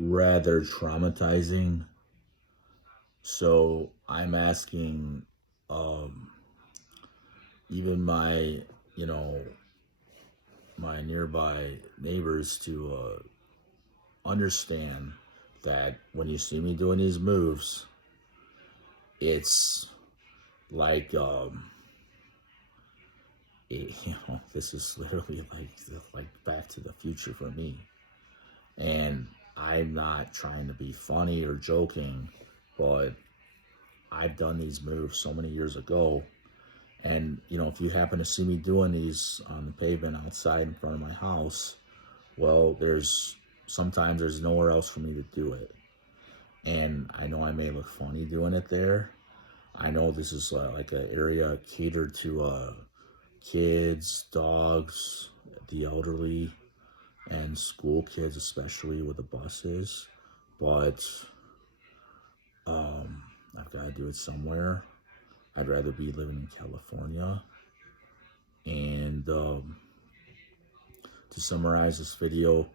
rather traumatizing. So I'm asking, um, even my, you know, my nearby neighbors to understand that when you see me doing these moves, it's like, this is literally like Back to the Future for me. And I'm not trying to be funny or joking, but I've done these moves so many years ago. And, if you happen to see me doing these on the pavement outside in front of my house, well, sometimes there's nowhere else for me to do it. And I know I may look funny doing it there. I know this is like an area catered to kids, dogs, the elderly, and school kids, especially with the buses. But I've got to do it somewhere. I'd rather be living in California. And to summarize this video,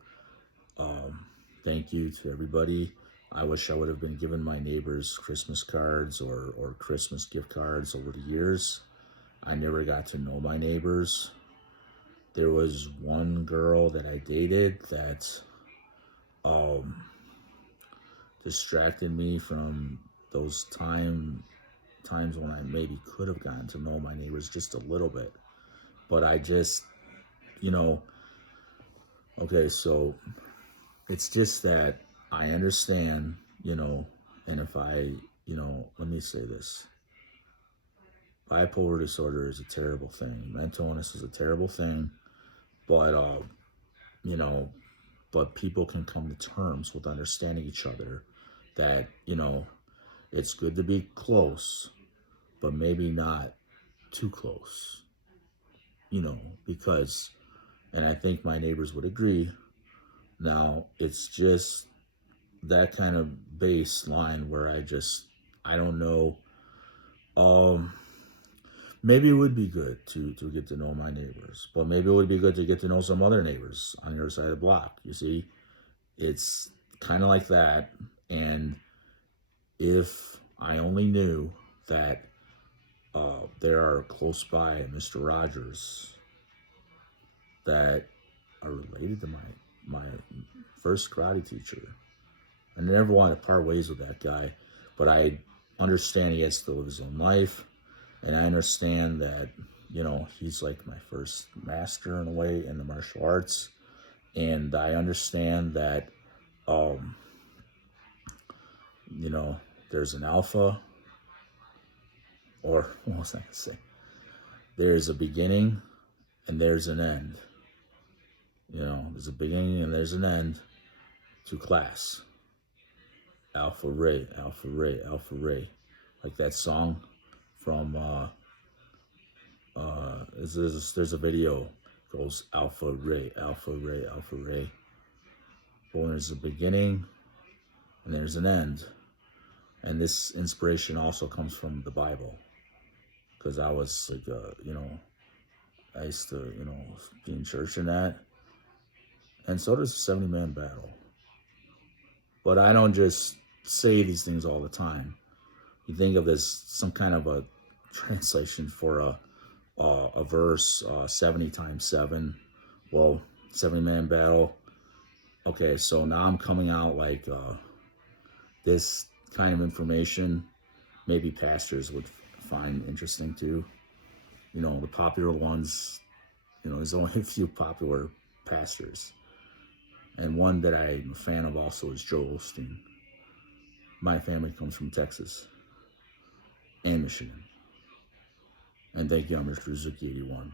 thank you to everybody. I wish I would have been given my neighbors Christmas cards or Christmas gift cards over the years. I never got to know my neighbors. There was one girl that I dated that distracted me from those times when I maybe could have gotten to know my neighbors just a little bit. But I just, okay, so it's just that I understand, and if let me say this. Bipolar disorder is a terrible thing. Mental illness is a terrible thing, but, but people can come to terms with understanding each other that, it's good to be close, but maybe not too close, because, and I think my neighbors would agree. Now, it's just that kind of baseline where I don't know. Maybe it would be good to get to know my neighbors, but maybe it would be good to get to know some other neighbors on the other side of the block. You see, it's kind of like that. And if I only knew that there are close by Mr. Rogers that are related to my first karate teacher. I never wanted to part ways with that guy, but I understand he has to live his own life, and I understand that, he's like my first master in a way in the martial arts, and I understand that, there's an alpha, or what was I going to say? There's a beginning and there's an end. There's a beginning and there's an end to class. Alpha Ray, Alpha Ray, Alpha Ray. Like that song from, there's a video, goes Alpha Ray, Alpha Ray, Alpha Ray. Well, there's a beginning and there's an end. And this inspiration also comes from the Bible. Because I was like, I used to, be in church and that. And so does the 70-man battle. But I don't just say these things all the time. You think of this some kind of a translation for a verse, 70 times 7. Well, 70-man battle. Okay, so now I'm coming out like this kind of information. Maybe pastors would find interesting too. The popular ones, there's only a few popular pastors. And one that I'm a fan of also is Joel Osteen. My family comes from Texas and Michigan. And thank you, Mr. Zuki 81.